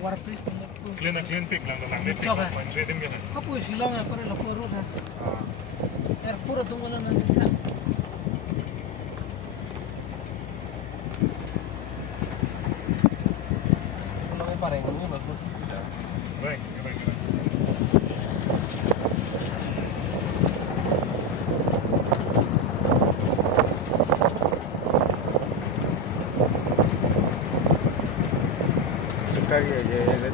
warpik clean pick lang dia pick point redim ya apa silang apa la puru ha pura tunggu na kita kalau pareng ini maksud baik. Kaya ya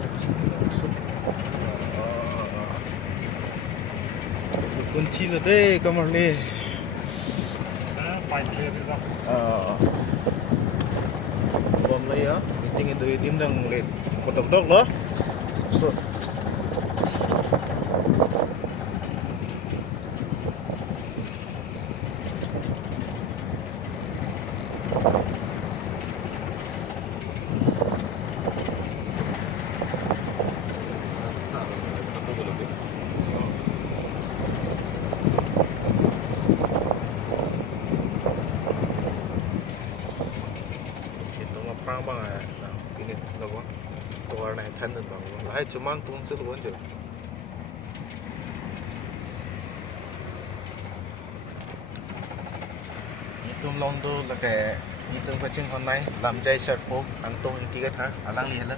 kunci lah deh kamar ni Point clear is up bom lah ya meeting itu idim dang let kodok loh so prang bang ya, ini lagu, tuar naik tanah bang, lahir cuma tuang seluan je. Itu Londo là cái đi tương phát triển hôm nay làm dây sợi phố ăn tôm tí cái thằng ăn liền đó.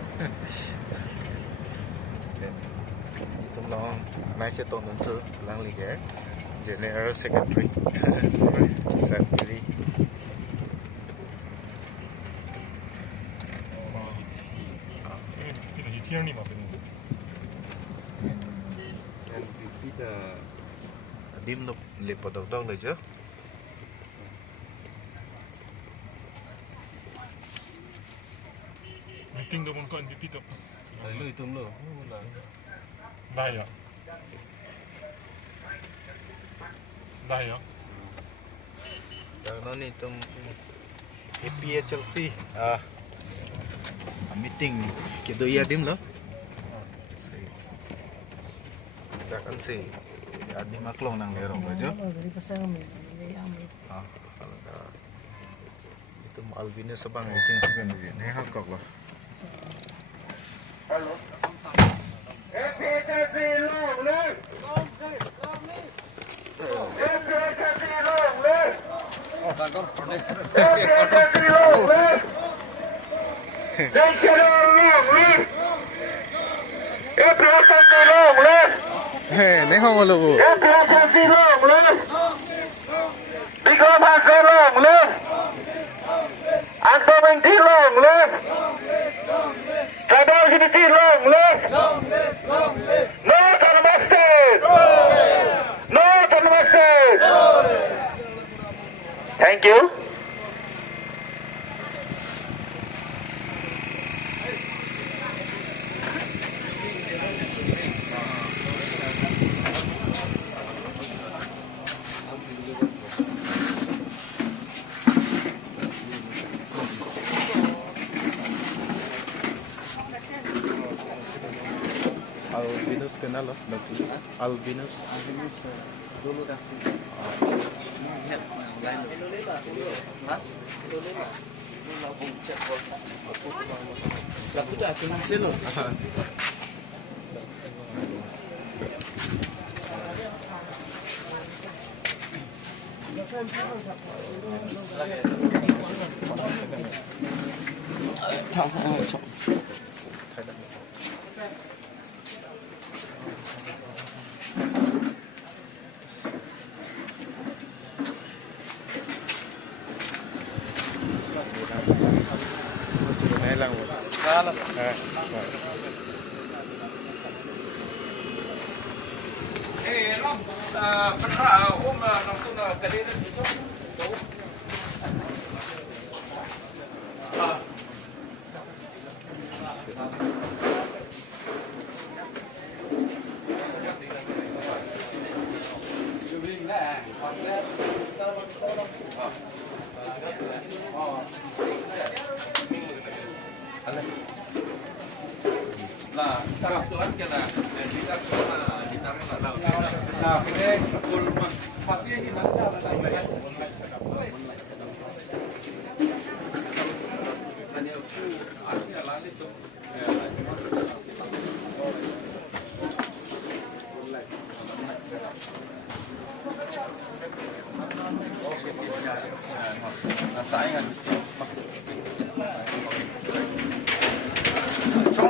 Đi tương Long nay sẽ tôm đơn thứ lang liền cái general secretary secretary. Tierney mà bên dim lục lệp vào đầu đông rồi chứ meeting do con MVP to lui tum lo dah ya nó ni tum APA Chelsea meeting kita ya dim lo dah kan sih adi maklong nang lerong aja dari pasang kami itu Alvin sebang ejeng sebenarnya ni hak kok lah halo lấy không luôn rồi. Đi con hàng xe lồng lên. Ăn tôm anh thi lồng lên. Cả đôi thì thi lồng lên. No Namaste. No Namaste. Thank you. Albinus kenal loh, Albinus dulu dah sih. Lalu dah kenal sih loh. Lang salah Rom pernah nonton kali itu Nah, kebetulan kita tidak pernah ditarik lah. Nah, ini kulman pasti kita ada online setup. Tadi aku aslinya lanjut tuh.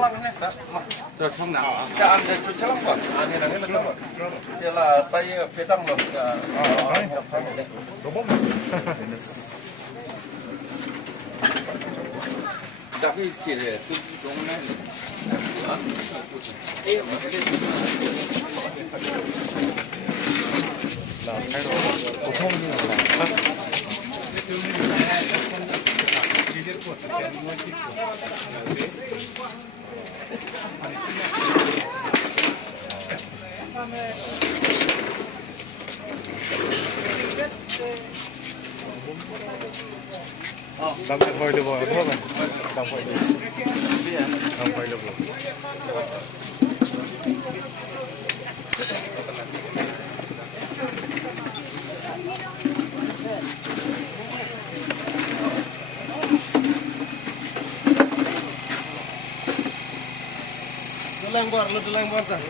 Ini sah, dah cuma nak. Jangan dah cuci lambat. Ini nak ni lambat. Ialah saya pedang loh. Tapi kira tu dong ni. Dapat boy level apa kan? Dapat level. Dalam luar dah.